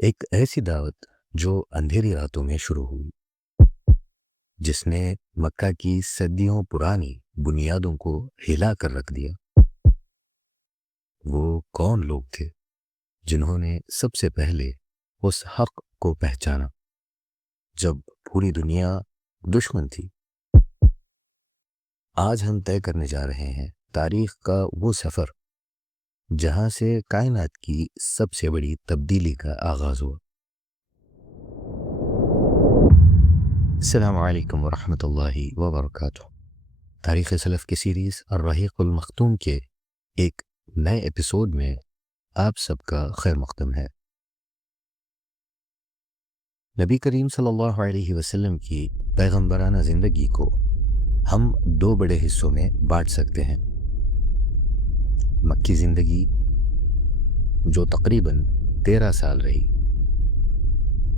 ایک ایسی دعوت جو اندھیری راتوں میں شروع ہوئی، جس نے مکہ کی صدیوں پرانی بنیادوں کو ہلا کر رکھ دیا۔ وہ کون لوگ تھے جنہوں نے سب سے پہلے اس حق کو پہچانا جب پوری دنیا دشمن تھی؟ آج ہم طے کرنے جا رہے ہیں تاریخ کا وہ سفر جہاں سے کائنات کی سب سے بڑی تبدیلی کا آغاز ہوا۔ السلام علیکم ورحمۃ اللہ وبرکاتہ۔ تاریخ سلف کی سیریز الرحیق المختوم کے ایک نئے ایپیسوڈ میں آپ سب کا خیر مقدم ہے۔ نبی کریم صلی اللہ علیہ وسلم کی پیغمبرانہ زندگی کو ہم دو بڑے حصوں میں بانٹ سکتے ہیں۔ مکی زندگی جو تقریباً 13 سال رہی،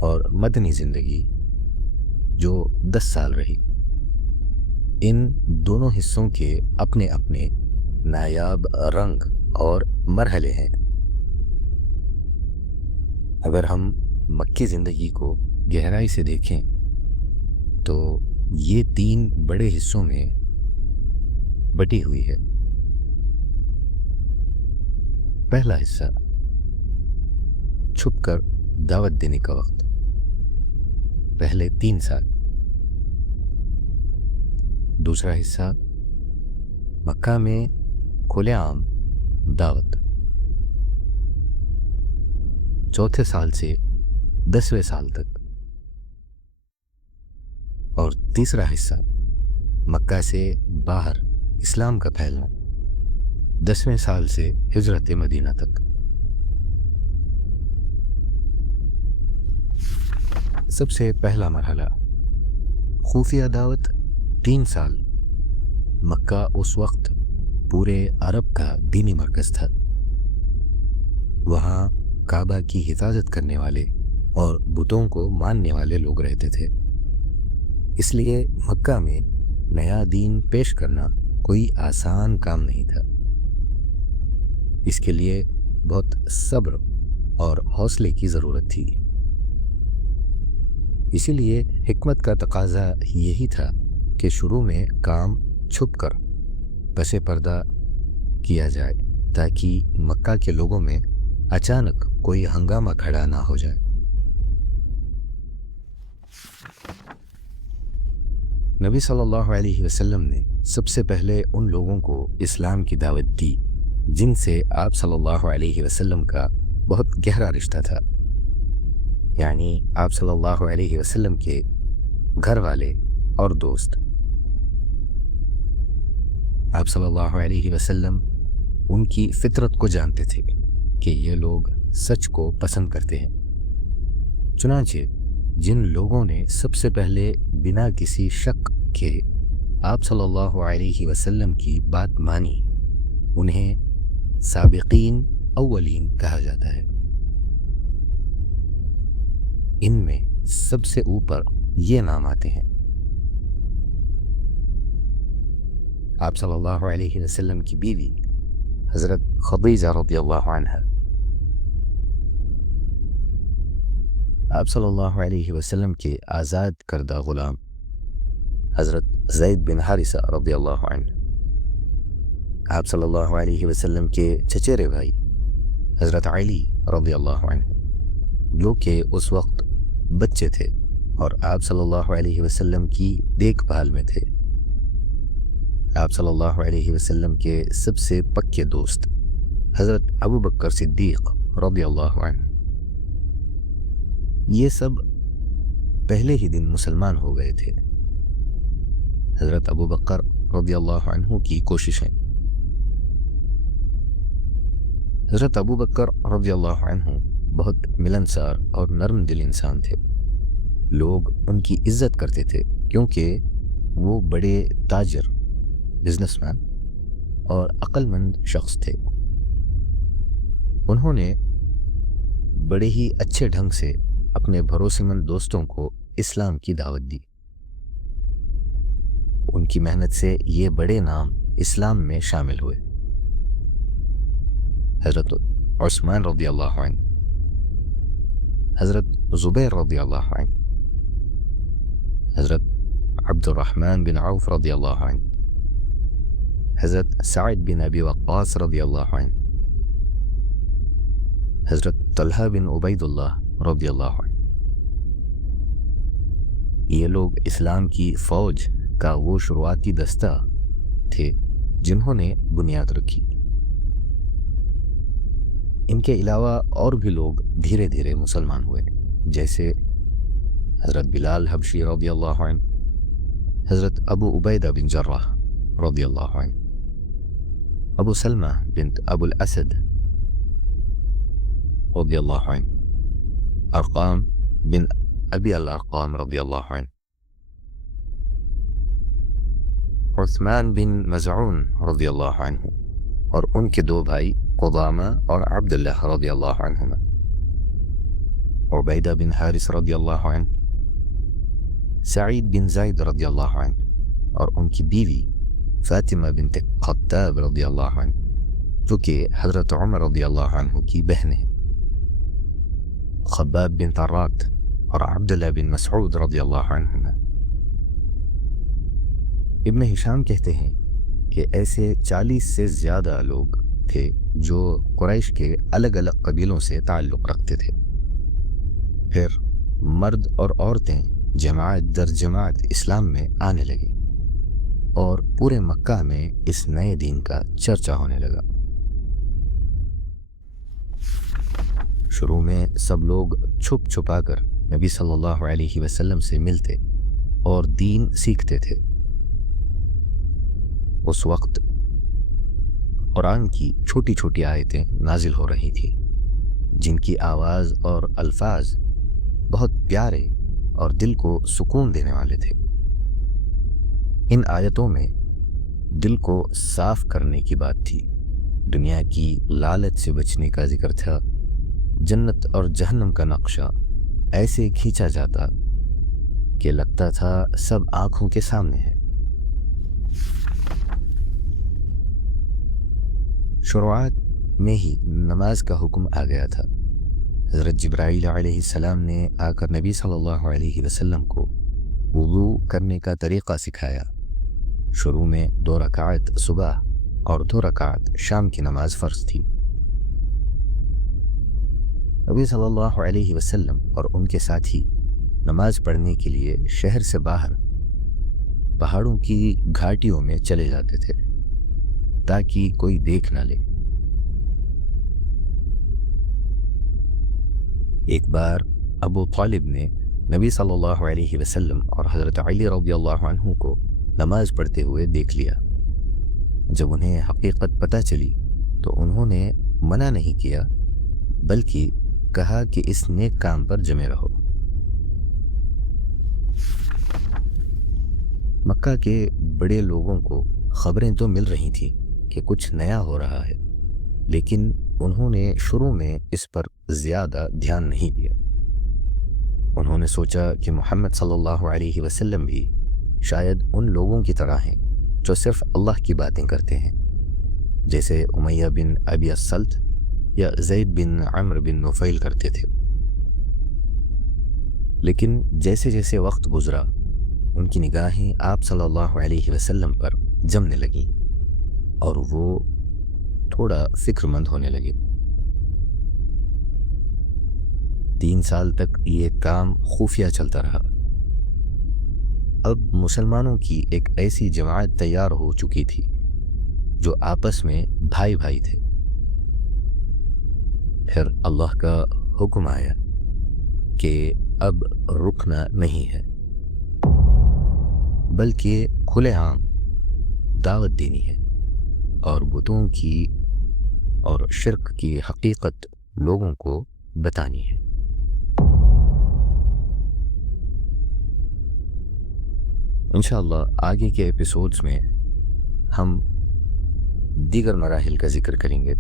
اور مدنی زندگی جو 10 سال رہی۔ ان دونوں حصوں کے اپنے اپنے نایاب رنگ اور مرحلے ہیں۔ اگر ہم مکی زندگی کو گہرائی سے دیکھیں تو یہ 3 بڑے حصوں میں بٹی ہوئی ہے۔ پہلا حصہ چھپ کر دعوت دینے کا وقت، پہلے 3 سال۔ دوسرا حصہ مکہ میں کھلے عام دعوت، چوتھے سال سے 10ویں سال تک۔ اور تیسرا حصہ مکہ سے باہر اسلام کا پھیلنا، 10ویں سال سے ہجرت مدینہ تک۔ سب سے پہلا مرحلہ خفیہ دعوت، 3 سال۔ مکہ اس وقت پورے عرب کا دینی مرکز تھا۔ وہاں کعبہ کی حفاظت کرنے والے اور بتوں کو ماننے والے لوگ رہتے تھے، اس لیے مکہ میں نیا دین پیش کرنا کوئی آسان کام نہیں تھا۔ اس کے لیے بہت صبر اور حوصلے کی ضرورت تھی۔ اسی لیے حکمت کا تقاضا یہی تھا کہ شروع میں کام چھپ کر پس پردہ کیا جائے، تاکہ مکہ کے لوگوں میں اچانک کوئی ہنگامہ کھڑا نہ ہو جائے۔ نبی صلی اللہ علیہ وسلم نے سب سے پہلے ان لوگوں کو اسلام کی دعوت دی جن سے آپ صلی اللہ علیہ وسلم کا بہت گہرا رشتہ تھا، یعنی آپ صلی اللہ علیہ وسلم کے گھر والے اور دوست۔ آپ صلی اللہ علیہ وسلم ان کی فطرت کو جانتے تھے کہ یہ لوگ سچ کو پسند کرتے ہیں۔ چنانچہ جن لوگوں نے سب سے پہلے بنا کسی شک کے آپ صلی اللہ علیہ وسلم کی بات مانی، انہیں سابقین اولین کہا جاتا ہے۔ ان میں سب سے اوپر یہ نام آتے ہیں: آپ صلی اللہ علیہ وسلم کی بیوی حضرت خدیجہ رضی اللہ عنہا، آپ صلی اللہ علیہ وسلم کے آزاد کردہ غلام حضرت زید بن حارثہ رضی اللہ عنہ، آپ صلی اللہ علیہ وسلم کے چچیرے بھائی حضرت علی رضی اللہ عنہ، جو کہ اس وقت بچے تھے اور آپ صلی اللہ علیہ وسلم کی دیکھ بھال میں تھے، آپ صلی اللہ علیہ وسلم کے سب سے پکے دوست حضرت ابوبکر صدیق رضی اللہ عنہ۔ یہ سب پہلے ہی دن مسلمان ہو گئے تھے۔ حضرت ابوبکر رضی اللہ عنہ کی کوششیں۔ حضرت ابوبکر رضی اللہ عنہ بہت ملنسار اور نرم دل انسان تھے۔ لوگ ان کی عزت کرتے تھے کیونکہ وہ بڑے تاجر، بزنس مین اور عقل مند شخص تھے۔ انہوں نے بڑے ہی اچھے ڈھنگ سے اپنے بھروسے مند دوستوں کو اسلام کی دعوت دی۔ ان کی محنت سے یہ بڑے نام اسلام میں شامل ہوئے۔ حضرت عثمان رضی اللہ عنہ، حضرت زبیر رضی اللہ عنہ، حضرت عبد الرحمن بن عوف رضی اللہ عنہ، حضرت سعد بن ابی وقاص رضی اللہ عنہ، حضرت طلحہ بن عبید اللہ رضی اللہ عنہ. یہ لوگ اسلام کی فوج کا وہ شروعاتی دستہ تھے جنہوں نے بنیاد رکھی. ان کے علاوہ اور بھی لوگ دھیرے دھیرے مسلمان ہوئے، جیسے حضرت بلال حبشی رضی اللہ عنہ، حضرت ابو عبیدہ بن جراح رضی اللہ عنہ، ابو سلمہ بنت ابو الاسد رضی اللہ عنہ، ارقام بن ابی الارقام رضی اللہ عنہ، عثمان بن مزعون رضی اللہ عنہ، اور ان کے دو بھائی قدامہ اور عبداللہ رضی اللہ عنہما، عبیدہ بن حارث رضی اللہ عنہ، سعید بن زید رضی اللہ عنہ، اور ان کی بیوی فاطمہ بنت خطاب رضی اللہ عنہ، جو کہ حضرت عمر رضی اللہ عنہ کی بہن ہیں، خباب بن طرات اور عبداللہ بن مسعود رضی اللہ عنہما. ابن ہشام کہتے ہیں کہ ایسے 40 سے زیادہ لوگ تھے جو قریش کے الگ الگ قبیلوں سے تعلق رکھتے تھے. پھر مرد اور عورتیں جماعت در جماعت اسلام میں آنے لگے اور پورے مکہ میں اس نئے دین کا چرچا ہونے لگا. شروع میں سب لوگ چھپ چھپا کر نبی صلی اللہ علیہ وسلم سے ملتے اور دین سیکھتے تھے. اس وقت قرآن کی چھوٹی چھوٹی آیتیں نازل ہو رہی تھیں جن کی آواز اور الفاظ بہت پیارے اور دل کو سکون دینے والے تھے. ان آیتوں میں دل کو صاف کرنے کی بات تھی، دنیا کی لالچ سے بچنے کا ذکر تھا. جنت اور جہنم کا نقشہ ایسے کھینچا جاتا کہ لگتا تھا سب آنکھوں کے سامنے ہے. شروعات میں ہی نماز کا حکم آ گیا تھا. حضرت جبرائیل علیہ السلام نے آ کر نبی صلی اللہ علیہ وسلم کو وضو کرنے کا طریقہ سکھایا. شروع میں 2 رکعت صبح اور 2 رکعت شام کی نماز فرض تھی. نبی صلی اللہ علیہ وسلم اور ان کے ساتھی نماز پڑھنے کے لیے شہر سے باہر پہاڑوں کی گھاٹیوں میں چلے جاتے تھے تاکہ کوئی دیکھ نہ لے. ایک بار ابو طالب نے نبی صلی اللہ علیہ وسلم اور حضرت علی رضی اللہ عنہ کو نماز پڑھتے ہوئے دیکھ لیا. جب انہیں حقیقت پتہ چلی تو انہوں نے منع نہیں کیا بلکہ کہا کہ اس نیک کام پر جمے رہو. مکہ کے بڑے لوگوں کو خبریں تو مل رہی تھیں کہ کچھ نیا ہو رہا ہے، لیکن انہوں نے شروع میں اس پر زیادہ دھیان نہیں دیا. انہوں نے سوچا کہ محمد صلی اللہ علیہ وسلم بھی شاید ان لوگوں کی طرح ہیں جو صرف اللہ کی باتیں کرتے ہیں، جیسے امیہ بن ابی السلط یا زید بن عمرو بن نفیل کرتے تھے. لیکن جیسے جیسے وقت گزرا ان کی نگاہیں آپ صلی اللہ علیہ وسلم پر جمنے لگیں اور وہ تھوڑا فکر مند ہونے لگے. 3 سال تک یہ کام خفیہ چلتا رہا. اب مسلمانوں کی ایک ایسی جماعت تیار ہو چکی تھی جو آپس میں بھائی بھائی تھے. پھر اللہ کا حکم آیا کہ اب رکنا نہیں ہے بلکہ کھلے عام دعوت دینی ہے اور بتوں کی اور شرک کی حقیقت لوگوں کو بتانی ہے. انشاءاللہ آگے کے ایپیسوڈز میں ہم دیگر مراحل کا ذکر کریں گے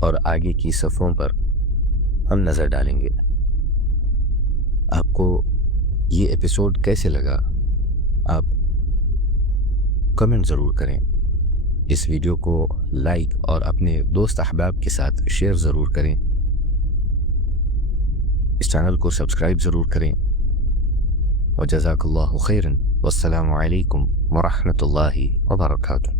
اور آگے کی صفوں پر ہم نظر ڈالیں گے. آپ کو یہ ایپیسوڈ کیسے لگا آپ کمنٹ ضرور کریں. اس ویڈیو کو لائک اور اپنے دوست احباب کے ساتھ شیئر ضرور کریں. اس چینل کو سبسکرائب ضرور کریں. وجزاک اللہ خیرا، والسلام علیکم ورحمۃ اللہ وبرکاتہ.